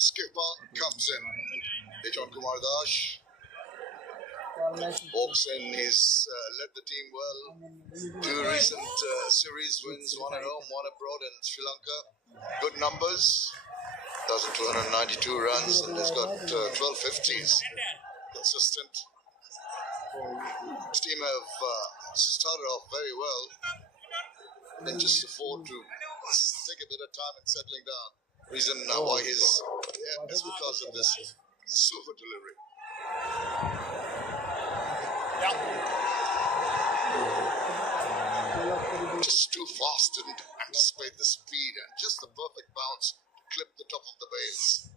Skipper comes in. T20 walks in. He's led the team well. 2 recent series wins, 1 at home, 1 abroad in Sri Lanka. Good numbers. 1,292 runs, and he's got 12 50s. Consistent. His team have started off very well. They just afford to take a bit of time in settling down. Reason why he's is because of this super delivery. Just too fast, didn't anticipate the speed, and just the perfect bounce to clip the top of the base.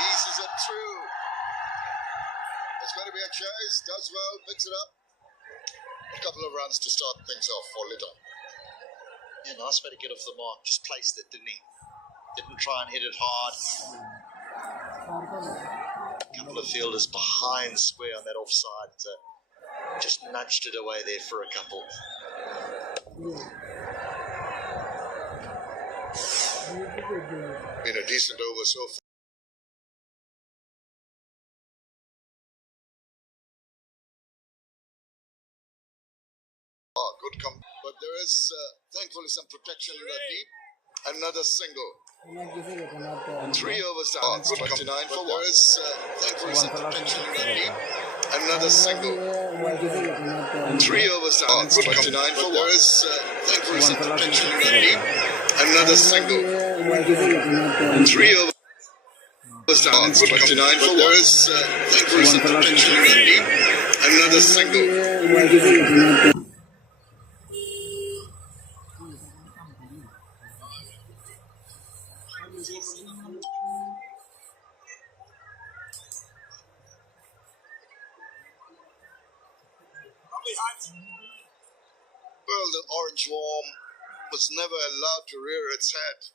Eases it through. It's going to be a chase. Does well, picks it up. A couple of runs to start things off for Little. Yeah, nice way to get off the mark. Just placed it, didn't he? Didn't try and hit it hard. A couple of fielders behind square on that offside. Just nudged it away there for a couple. Been a decent over so far. Good come, but there is thankfully some protection in the deep. Another single. 3 overs down. 29 for 1. There is thankfully some protection in the deep. Another single. 3 overs down. 29 for 1. There is thankfully some protection in the deep. Another single. 3 overs down. 29 for 1. There is thankfully some protection in the deep. Another single. Well, the orange worm was never allowed to rear its head.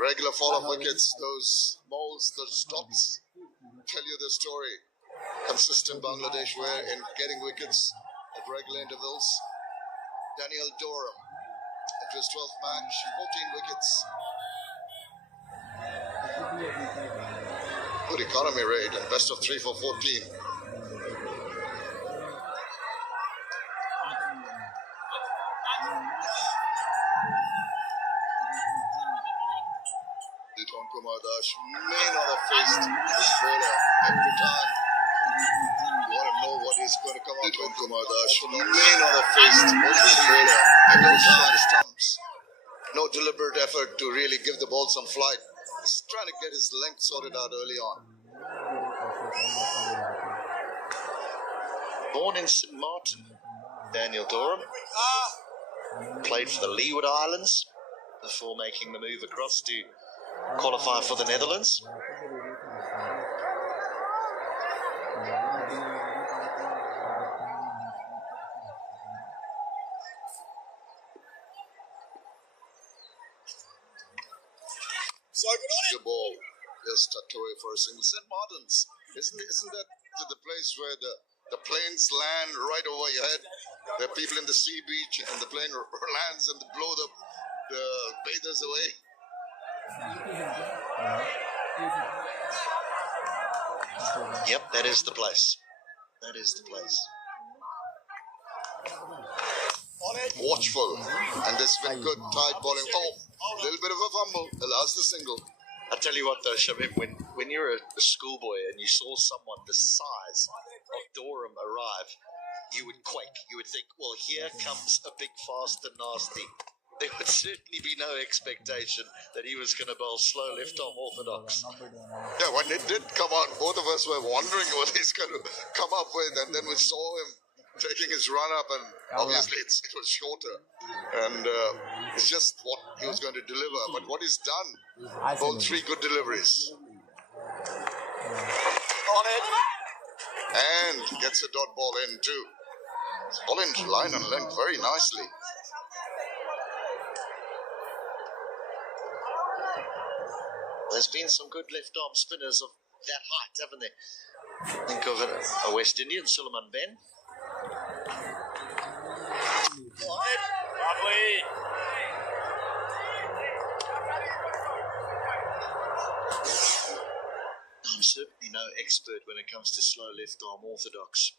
Regular fall-off wickets, those moles, those dots, tell you the story. Consistent Bangladesh way in getting wickets at regular intervals. Daniel Durham, at his 12th match, 14 wickets. Good economy rate and best of 3 for 14. May not have faced this bowler every time. You want to know what he's going to come out with. May not have faced this bowler every time. Stumps. No deliberate effort to really give the ball some flight. He's trying to get his length sorted out early on. Born in St Martin, Daniel Durham played for the Leeward Islands before making the move across to qualify for the Netherlands. The ball just tucked away for a single. St. Martin's, isn't that the place where the planes land right over your head? There are people in the sea beach and the plane lands and blow the bathers away. Yep, that is the place. That is the place. Watchful, and there's been good tight bowling. Oh, a little bit of a fumble, allows the single. I tell you what though, Shabib, when you're a schoolboy and you saw someone the size of Durham arrive, you would quake. You would think, well, here comes a big, fast and nasty. There would certainly be no expectation that he was going to bowl slow left-arm orthodox. Yeah, when it did come out, both of us were wondering what he's going to come up with, and then we saw him taking his run up, and obviously it was shorter. And it's just what he was going to deliver. But what he's done, all 3 good deliveries. On it. And gets a dot ball in too. Ball in line and length very nicely. There's been some good left-arm spinners of that height, haven't there? Think of a West Indian, Suleiman Ben. Lovely. I'm certainly no expert when it comes to slow left-arm orthodox,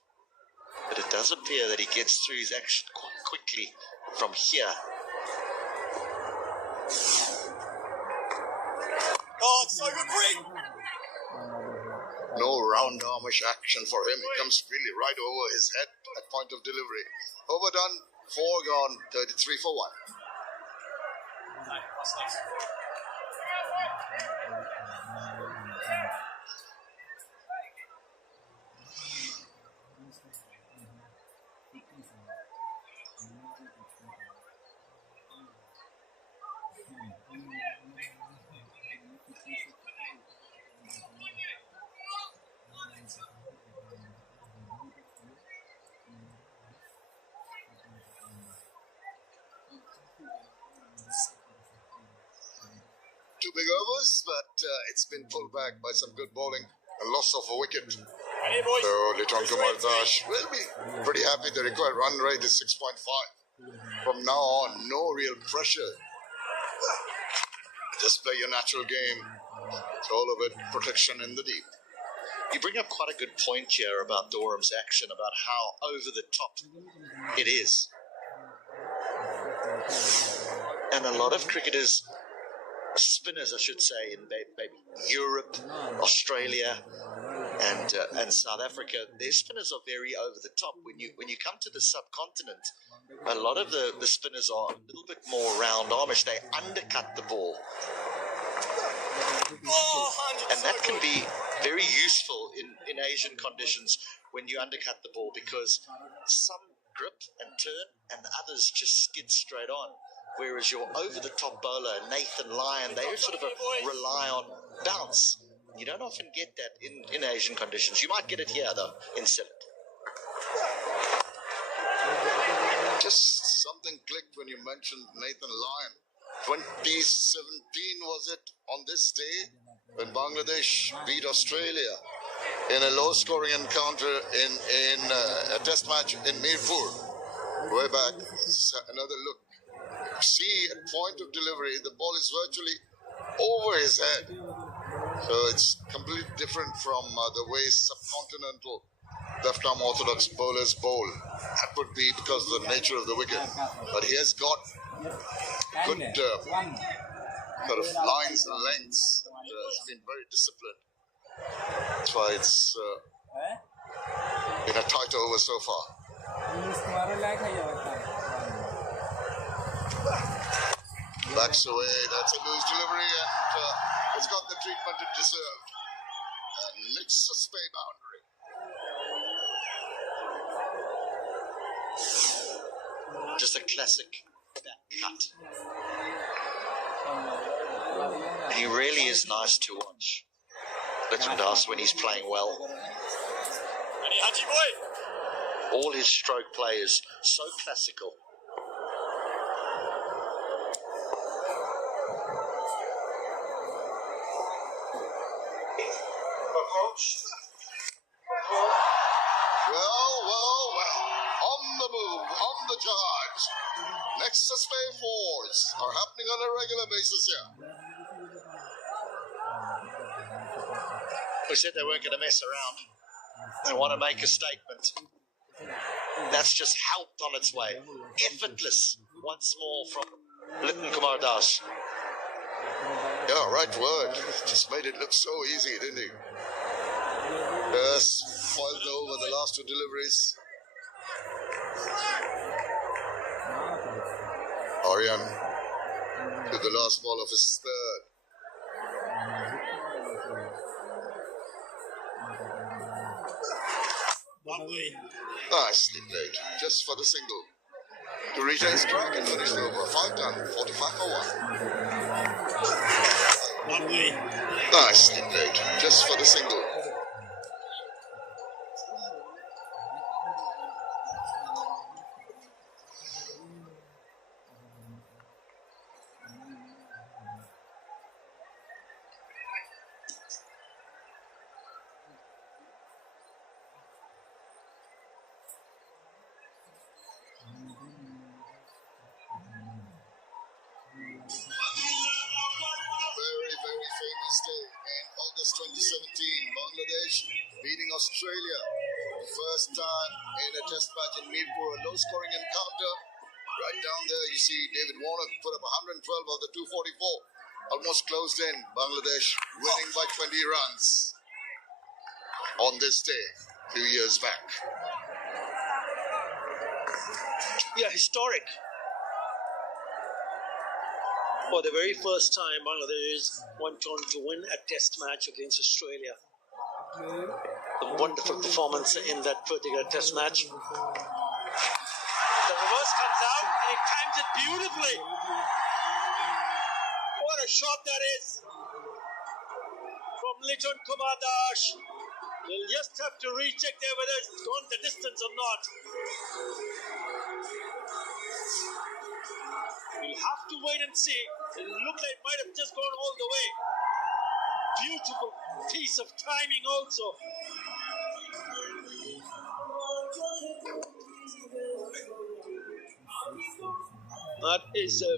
but it does appear that he gets through his action quite quickly from here. Oh, it's so good, Greg. No round armish action for him. He comes really right over his head at point of delivery. Overdone, 4 gone, 33 for 1. Two big overs, but it's been pulled back by some good bowling. A loss of a wicket. So Liton Kumar Das will be pretty happy. The required run rate is 6.5. From now on, no real pressure. Just play your natural game. It's all of it protection in the deep. You bring up quite a good point here about Durham's action, about how over the top it is. And a lot of cricketers, spinners I should say, in maybe Europe, Australia and South Africa, their spinners are very over the top. When you come to the subcontinent, a lot of the spinners are a little bit more round armish. They undercut the ball. And that can be very useful in Asian conditions when you undercut the ball, because some grip and turn and others just skid straight on. Whereas your over-the-top bowler, Nathan Lyon, they sort of rely on bounce. You don't often get that in Asian conditions. You might get it here, though, in Ceylon. Just something clicked when you mentioned Nathan Lyon. 2017 was it on this day when Bangladesh beat Australia in a low-scoring encounter in a test match in Mirpur. Way back, another look. See, at point of delivery, the ball is virtually over his head. So it's completely different from the way subcontinental left-arm orthodox bowlers bowl. That would be because of the nature of the wicket. But he has got good sort of lines and lengths. He's been very disciplined. That's why it's been a tight over so far. Backs away, that's a loose delivery, and it's got the treatment it deserved. And next, a spay boundary. Just a classic back cut. He really is nice to watch, Liton Das, when he's playing well. All his stroke play is so classical. Well. On the move, on the charge. Next to spay fours are happening on a regular basis here. We said they weren't going to mess around. They want to make a statement. That's just helped on its way. Effortless once more from Liton Kumar Das. Yeah, right word. Just made it look so easy, didn't he? Yes, foiled over the last two deliveries. Aryan to the last ball of his third. Nicely played, just for the single. To retain strike and finish the over. 5 done, 45 for 1. Nicely played, just for the single. Very famous day in August 2017. Bangladesh beating Australia. The first time in a test match in Mirpur, a low-scoring encounter. Right down there, you see David Warner put up 112 of the 244. Almost closed in. Bangladesh winning by 20 runs on this day, a few years back. Yeah, historic. For the very first time, Bangladesh went on to win a test match against Australia. A wonderful performance in that particular test match. The reverse comes out and he times it beautifully. What a shot that is from Liton Kumar Das. We'll just have to recheck there whether it's gone the distance or not. We'll have to wait and see. It looked like it might have just gone all the way. Beautiful piece of timing also. That is a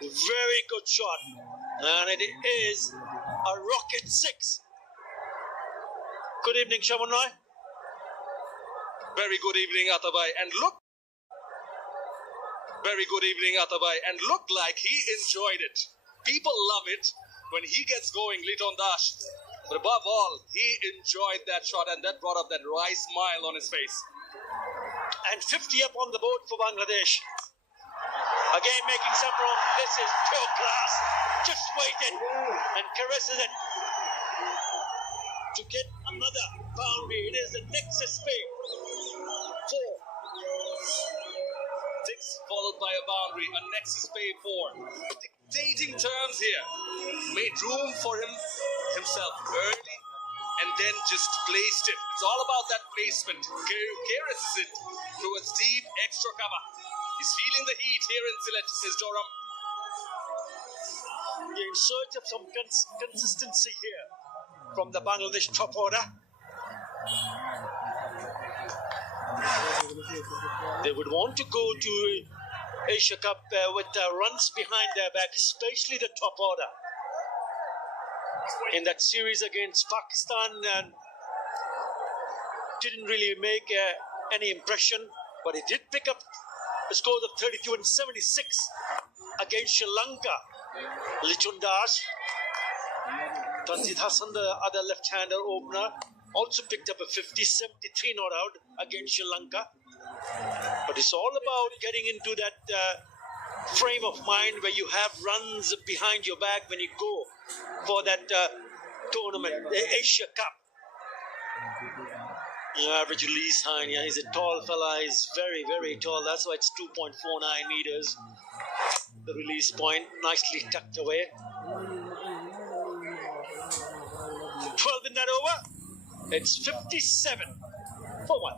very good shot. And it is a rocket 6. Good evening, Shaman Roy. Very good evening, Atabai. And look. Very good evening, Atabai. And looked like he enjoyed it. People love it when he gets going, Liton Das. But above all, he enjoyed that shot and that brought up that wry smile on his face. And 50 up on the board for Bangladesh. Again making some room. This is pure class. Just waited and caresses it to get another boundary. It is the Nexus Spade. 4. 6 followed by a boundary, a Nexus Pay 4. Dictating terms here. Made room for himself early and then just placed it. It's all about that placement. Caresses it towards deep extra cover. He's feeling the heat here in Sylhet, says Joram. In search of some consistency here from the Bangladesh top order. They would want to go to Asia Cup with runs behind their back, especially the top order. In that series against Pakistan, didn't really make any impression, but he did pick up a score of 32 and 76 against Sri Lanka. Liton Das, Tanzit Hassan, the other left-hander opener, also picked up a 50-73 not out against Sri Lanka. But it's all about getting into that frame of mind where you have runs behind your back when you go for that tournament, the Asia Cup. The average release time, yeah, he's a tall fella, he's very, very tall. That's why it's 2.49 meters. The release point, nicely tucked away. 12 in that over. It's 57 for 1.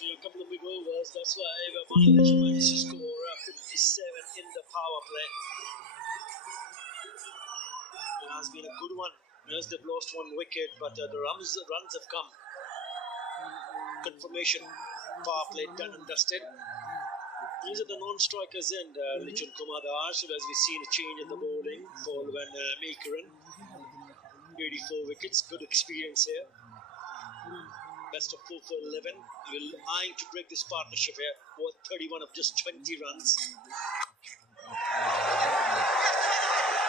A couple of big overs, that's why Bangladesh managed to score 57 in the power play. It has been a good one. Yes, they've lost one wicket, but the runs have come. Confirmation, power play done and dusted. These are the non-strikers in Lichun Kumar Das, as we've seen a change in the bowling for Van Meekeren. 84 wickets, good experience here. Best of 4 for 11. We're eyeing to break this partnership here. Worth 31 of just 20 runs.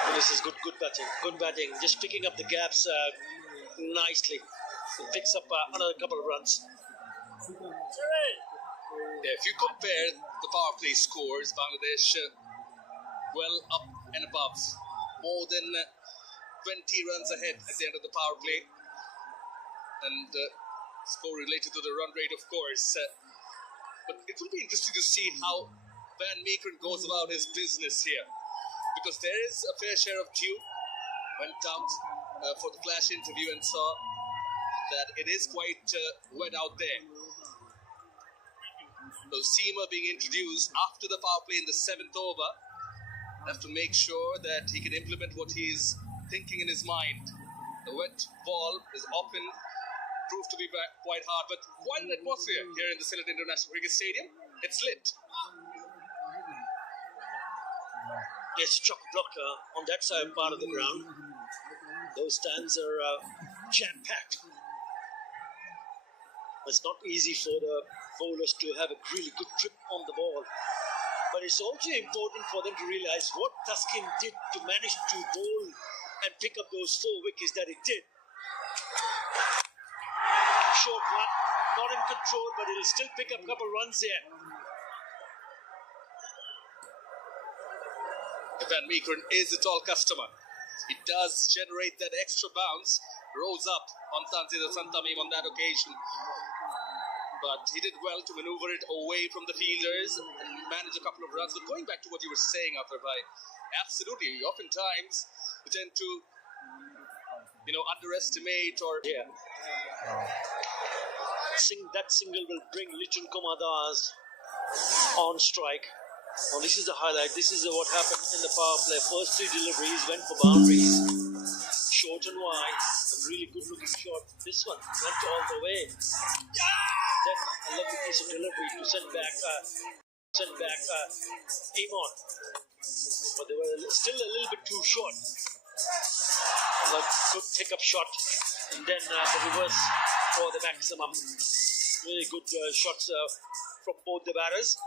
And this is good batting. Just picking up the gaps nicely. It picks up another couple of runs. Yeah, if you compare the power play scores, Bangladesh well up and above, more than 20 runs ahead at the end of the power play, and score related to the run rate, of course. But it will be interesting to see how Van Meekeren goes about his business here, because there is a fair share of dew. Went out for the flash interview and saw that it is quite wet out there. So seamer being introduced after the power play in the 7th over. Have to make sure that he can implement what he is thinking in his mind. The wet ball is often proved to be quite hard, but quite an atmosphere here in the Sylhet International Cricket Stadium. It's lit. Yes, chock-a-block on that side part of the ground. Those stands are jam-packed. It's not easy for the bowlers to have a really good grip on the ball. But it's also important for them to realize what Taskin did to manage to bowl and pick up those 4 wickets that it did. Short one, not in control, but it'll still pick up a couple runs here. Van Meekeren is a tall customer. He does generate that extra bounce, rose up on Tanzila Santamim on that occasion. But he did well to maneuver it away from the fielders and manage a couple of runs. But going back to what you were saying, Atharbhai, absolutely, oftentimes we tend to, underestimate or... Yeah. That single will bring Lichun Kumar Das on strike. Now this is the highlight. This is what happened in the power play. First 3 deliveries went for boundaries. Short and wide. A really good looking shot. This one went all the way. Then a lovely piece of delivery to send back Amon. But they were still a little bit too short. A good pick-up shot. And then the reverse for the maximum. Really good shots from both the batters.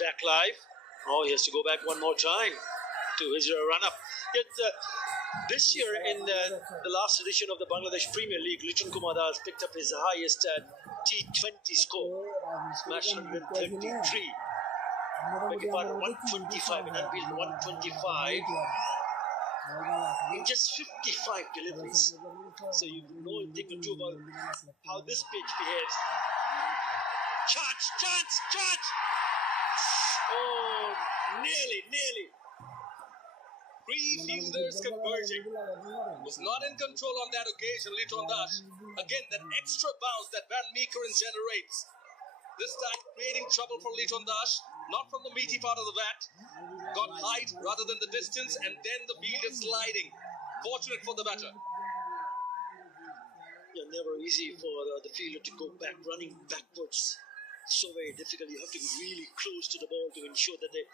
Back live. Oh, he has to go back one more time to his run-up. This year, in the last edition of the Bangladesh Premier League, Lichun Kumar Das picked up his highest T20 score, smashed 133. Beg your pardon, 125, and unbeaten 125 in just 55 deliveries. So you know a thing or two about how this pitch behaves. Chance! Oh, nearly. 3 fielders converging. Was not in control on that occasion, Lichun Das. Again, that extra bounce that Van Meekeren generates. This time creating trouble for Lichun Das, not from the meaty part of the bat. Got height rather than the distance, and then the field is sliding. Fortunate for the batter. Yeah, never easy for the fielder to go back, running backwards. So very difficult. You have to be really close to the ball to ensure that they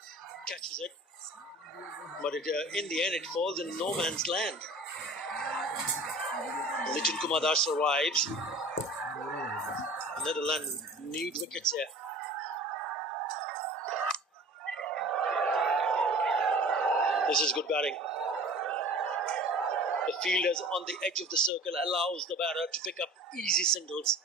catches it. But in the end, it falls in no man's land. Lichun Kumar Das survives. Netherland need wickets here. This is good batting. The fielders on the edge of the circle allows the batter to pick up easy singles.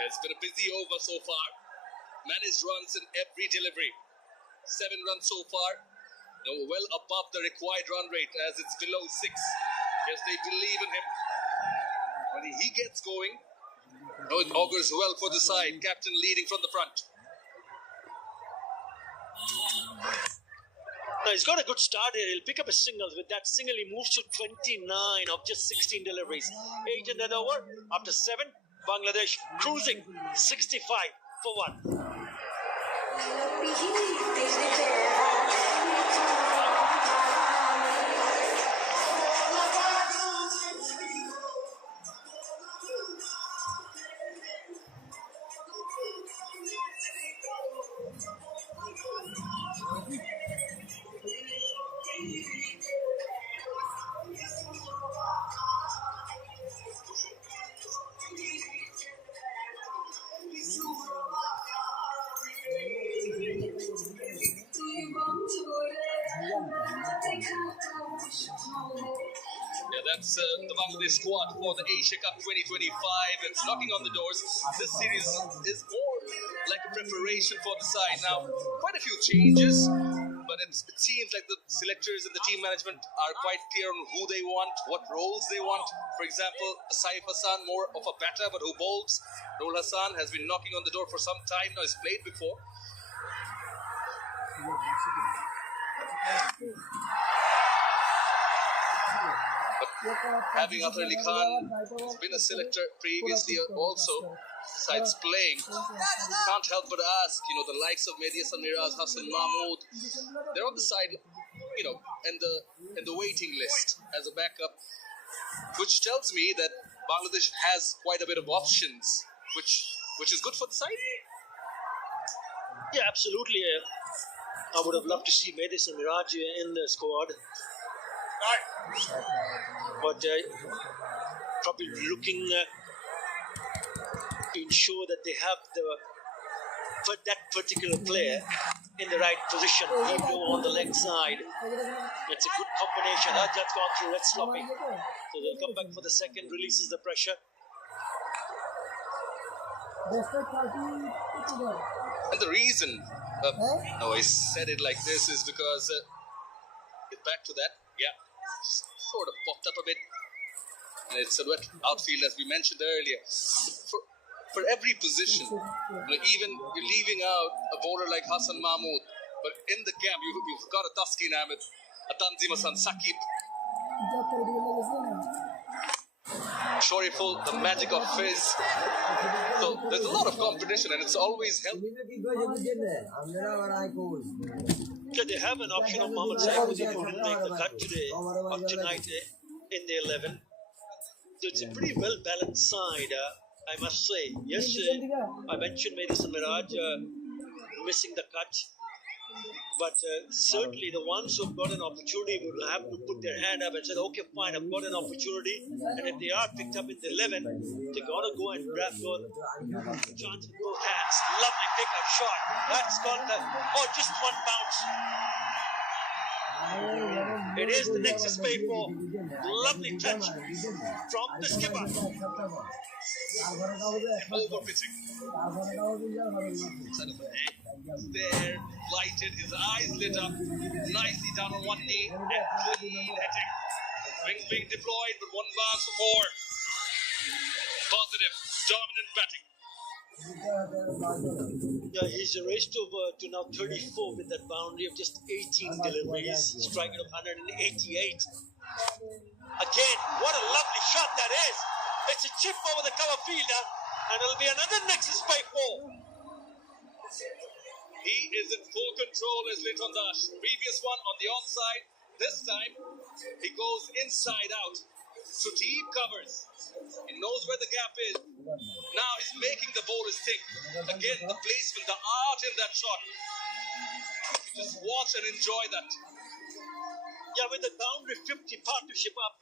It's been a busy over so far. Managed runs in every delivery. 7 runs so far. Now well above the required run rate as it's below 6. Yes, they believe in him. When he gets going, it augurs well for the side. Captain leading from the front. Now he's got a good start here. He'll pick up his singles. With that single, he moves to 29 of just 16 deliveries. 8 in that over. After 7, Bangladesh cruising 65 for 1. That's the Bangladesh squad for the Asia Cup 2025. It's knocking on the doors. This series is more like a preparation for the side. Now, quite a few changes, but it seems like the selectors and the team management are quite clear on who they want, what roles they want. For example, Saif Hassan, more of a batter, but who bowls. Noor Hassan has been knocking on the door for some time now. He's played before. But having Athar Ali Khan been a selector previously also, besides playing, can't help but ask, the likes of Mehdi Hasan Miraz, Hassan Mahmood, they're on the side, in the waiting list as a backup, which tells me that Bangladesh has quite a bit of options, which is good for the side. Yeah, absolutely. I would have loved to see Mehdi Hasan Miraj in the squad. But probably looking to ensure that they have that particular player in the right position, even though on the leg side. It's a good combination. Rajat's gone through, red sloppy. So they'll come back for the second, releases the pressure. And the reason I said it like this is because, get back to that, sort of popped up a bit. And it's a wet outfield, as we mentioned earlier. For every position, even you're leaving out a bowler like Hassan Mahmood, but in the camp you've got a Taskin Ahmed, a Tanzim Hassan Saqib, Shoriful, the magic of Fizz. So there's a lot of competition, and it's always helpful. Yeah, they have an option of Mohammad Saif, who didn't make the cut today or tonight in the 11. So it's a pretty well balanced side, I must say. Yes, I mentioned Mehdi Hasan Miraj missing the cut, but certainly the ones who've got an opportunity will have to put their hand up and say, okay, fine, I've got an opportunity. And if they are picked up in the 11, they're going to go and grab the chance with both hands. Lovely pick-up shot. That's got just one bounce. It is the Nexus Pay for lovely touch from the skipper. Over pitching. There, lighted, his eyes lit up, nicely down on one knee, and clean hitting. Wings being deployed, but one bounce for four. Positive, dominant batting. Yeah, he's raced over to now 34 with that boundary of just 18 deliveries, striking of 188. Again, what a lovely shot that is. It's a chip over the cover fielder, and it'll be another Nexus by 4. He is in full control as Liton Dash. Previous one on the onside. This time, he goes inside out. So deep covers. He knows where the gap is. Now he's making the bowlers think. Again, the placement, the art in that shot. Just watch and enjoy that. Yeah, with the boundary 50 partnership up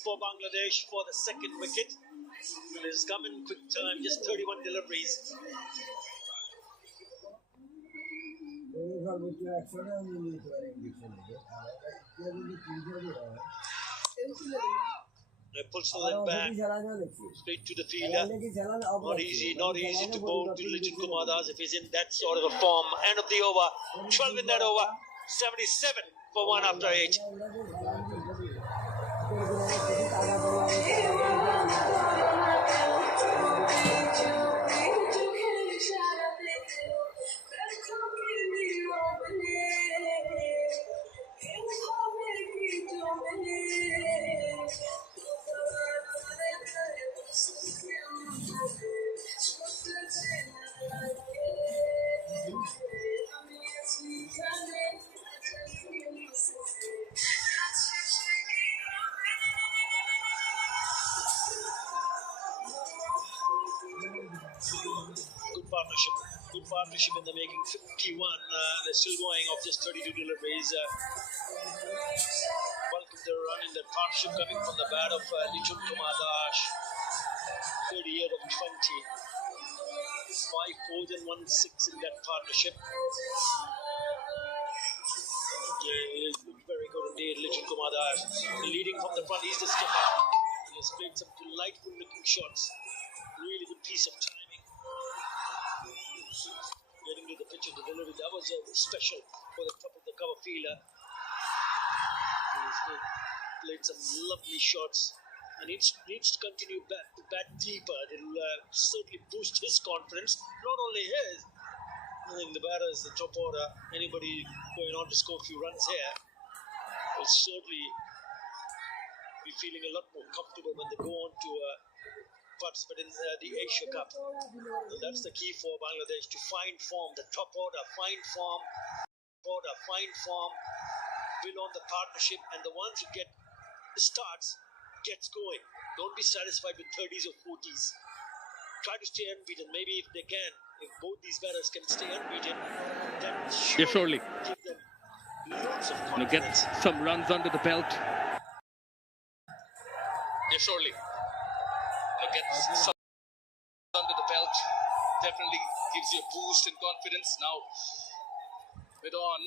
for Bangladesh for the second wicket. And it's come in quick time, just 31 deliveries. They pulls the leg back, straight to the fielder. Not easy to bowl to Lichin Kumar Das if he's in that sort of a form. End of the over, 12 in that over, 77 for 1 after 8. Good partnership in the making. 51. They're still going off just 32 deliveries. Welcome the run in the partnership coming from the bat of Lichun Kumar Das. 38 of 20. 5 4s and 1 6 in that partnership. Yeah, it looked very good Lijun Kumar Das, leading from the front. He's the skipper. He has played some delightful looking shots. Really good piece of timing. Getting to the pitch of the delivery. That was special for the top of the cover fielder. He's played some lovely shots. And needs to continue to bat deeper. It'll certainly boost his confidence. Not only his. I think the batters, the top order, anybody going on to score a few runs here will certainly be feeling a lot more comfortable when they go on to participate in the Asia Cup. So that's the key for Bangladesh, to find form, the top order, find form, build on the partnership, and the ones who get starts, gets going. Don't be satisfied with 30s or 40s. Try to stay unbeaten. Maybe if they can, if both these batters can stay unbeaten, then surely give them lots of confidence. Get some runs under the belt. Yeah, surely. Get some under the belt. Definitely gives you a boost in confidence. Now, mid on,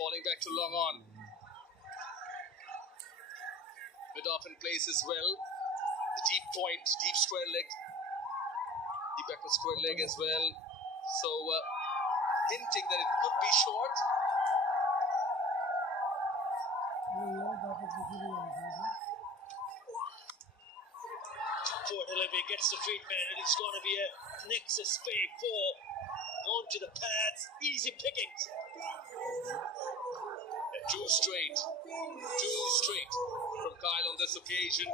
falling back to long on. Mid off in place as well. The deep point, deep square leg. Deep backward square leg as well. So, hinting that it could be short. Poor delivery gets the treatment, and it's going to be a nexus spade 4 onto the pads. Easy pickings. Two straight from Kyle on this occasion.